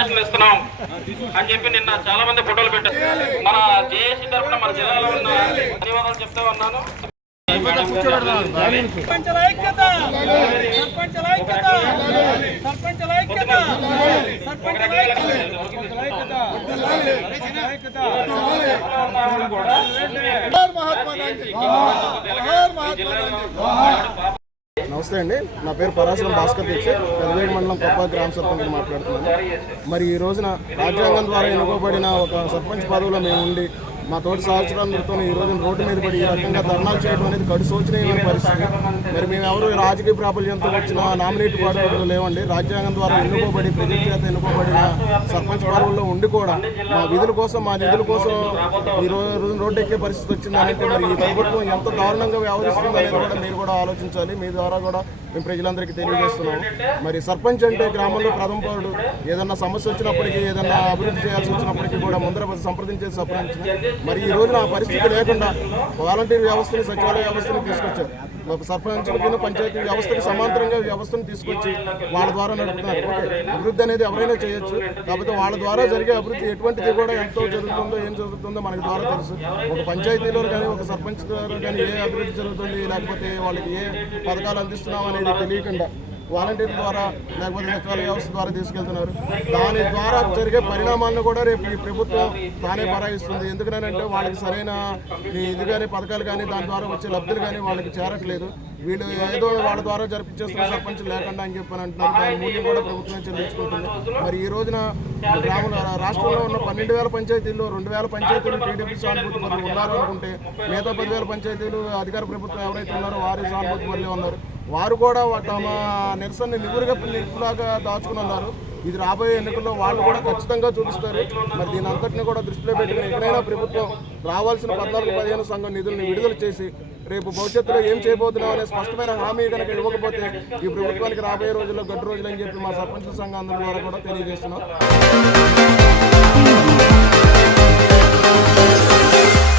Notification ఇస్తున్నాం అని చెప్పి నిన్న చాలా మంది ఫోటోలు పెట్టారు. మన జేఏసీ తరఫున మన జిల్లాలో ఉన్న ధన్యవాదాలు చెప్తా ఉన్నాను. సర్పంచుల ఐక్యత సర్పంచుల ఐక్యత సర్పంచుల ఐక్యత సర్పంచుల ఐక్యత నమస్తే అండి. నా పేరు పరాశరం భాస్కర్ దీక్షిత్ పెదవేడి మండలం కొప్ప గ్రామ సర్పంచ్ మాట్లాడుతున్నాను. మరి ఈ రోజున రాజ్యాంగం ద్వారా ఎన్నుకోబడిన ఒక సర్పంచ్ పదవిలో మేము ఉండి మా తోటి సహచరులందరితో ఈ రోజున రోడ్డు మీద పడి ఈ రకంగా ధర్నాలు చేయడం అనేది కడు శోచనీయమైన పరిస్థితి. మరి మేము ఎవరు రాజకీయ ప్రాబల్యంతో వచ్చిన నామినేట్ పదవులు లేవండి. రాజ్యాంగం ద్వారా ఎన్నుకోబడి ప్రజల చేత ఎన్నుకోబడిన సర్పంచ్ పదవుల్లో ఉండి కూడా మా విధుల కోసం మా నిధుల కోసం ఈ రోజు రోడ్డు ఎక్కే పరిస్థితి వచ్చిందంటే మరి ఈ ప్రభుత్వం ఎంత దారుణంగా వ్యవహరిస్తుంది అనేది కూడా మీరు కూడా ఆలోచించాలి. మీ ద్వారా కూడా మేము ప్రజలందరికీ తెలియజేస్తున్నాము. మరి సర్పంచ్ అంటే గ్రామంలో ప్రథమ పౌరుడు. ఏదన్నా సమస్య వచ్చినప్పటికీ ఏదన్నా అభివృద్ధి చేయాల్సి వచ్చినప్పటికీ కూడా ముందర సంప్రదించే సర్పంచ్ మరి ఈ రోజున ఆ పరిస్థితి లేకుండా వాలంటీర్ వ్యవస్థని సచివాలయ వ్యవస్థని తీసుకొచ్చారు. ఒక సర్పంచులకి పంచాయతీ వ్యవస్థకు సమాంతరంగా వ్యవస్థను తీసుకొచ్చి వాళ్ళ ద్వారా నడుపుతున్నారు. ఓకే అభివృద్ధి అనేది ఎవరైనా చేయొచ్చు. కాకపోతే వాళ్ళ ద్వారా జరిగే అభివృద్ధి ఎటువంటిది కూడా ఎంతో జరుగుతుందో ఏం జరుగుతుందో మనకి ద్వారా తెలుసు. ఒక పంచాయతీలో కానీ ఒక సర్పంచ్ ద్వారా కానీ ఏ అభివృద్ధి జరుగుతుంది లేకపోతే వాళ్ళకి ఏ పథకాలు అందిస్తున్నాం అనేది తెలియకుండా వాలంటీర్ ద్వారా లేకపోతే సచివాలయ వ్యవస్థ ద్వారా తీసుకెళ్తున్నారు. దాని ద్వారా జరిగే పరిణామాలను కూడా రేపు ఈ ప్రభుత్వం తానే బరాయిస్తుంది ఎందుకనంటే వాళ్ళకి సరైన ఇది కానీ పథకాలు కానీ దాని ద్వారా వచ్చే లబ్ధులు కానీ వాళ్ళకి చేరట్లేదు. వీళ్ళు ఏదో వాళ్ళ ద్వారా జరిపించేస్తున్న సర్పంచ్ లేకుండా అని చెప్పని అంటున్నారు. దాని మూల్యం కూడా ప్రభుత్వం చెల్లించుకుంటుంది. మరి ఈ రోజున గ్రామంలో రాష్ట్రంలో ఉన్న పన్నెండు వేల పంచాయతీల్లో రెండు వేల పంచాయతీలు టీడీపీ సానుభూతి పనులు ఉన్నారు అనుకుంటే మిగతా పదివేల పంచాయతీలు అధికార ప్రభుత్వం ఎవరైతే ఉన్నారో వారి సానుభూతి పనులే ఉన్నారు. వారు కూడా తమ నిరసనని నిగురుగా నిలుపులాగా దాచుకుని ఉన్నారు ఇది రాబోయే ఎన్నికల్లో వాళ్ళు కూడా ఖచ్చితంగా చూపిస్తారు. మరి దీని అంతటిని కూడా దృష్టిలో పెట్టుకుని ఎక్కడైనా ప్రభుత్వం రావాల్సిన పద్నాలుగు పదిహేను సంఘం నిధులను విడుదల చేసి రేపు భవిష్యత్తులో ఏం చేయబోతున్నాం అనే స్పష్టమైన హామీ కనుక ఇవ్వకపోతే ఈ ప్రభుత్వానికి రాబోయే రోజుల్లో గడ్డు రోజులు అని చెప్పి మా సర్పంచుల సంఘం అందరి ద్వారా కూడా తెలియజేస్తున్నాం.